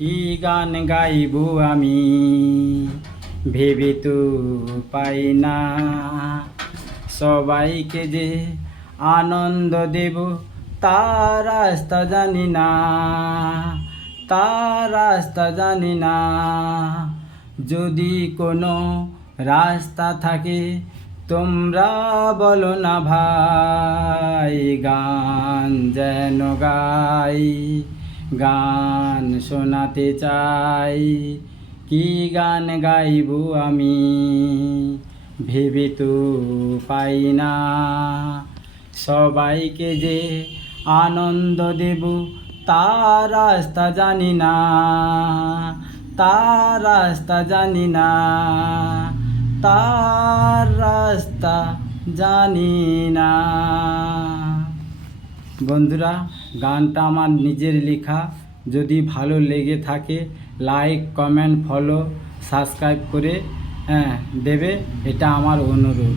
কি গান গাইবো আমি ভেবে তো পাই না, সবাইকে যে আনন্দ দেব তার রাস্তা জানি না, তার রাস্তা জানি না। যদি কোনো রাস্তা থাকে তোমরা বলো না ভাই, গান যেন গাই, গান শোনাতে চাই। কি গান গাইবো আমি ভেবে তো পাই না, সবাইকে যে আনন্দ দেব তার রাস্তা জানি না, তার রাস্তা জানি না, তার রাস্তা জানি না। বন্ধুরা, গানটা আমার নিজের লেখা। যদি ভালো লেগে থাকে লাইক, কমেন্ট, ফলো, সাবস্ক্রাইব করে দেবে, এটা আমার অনুরোধ।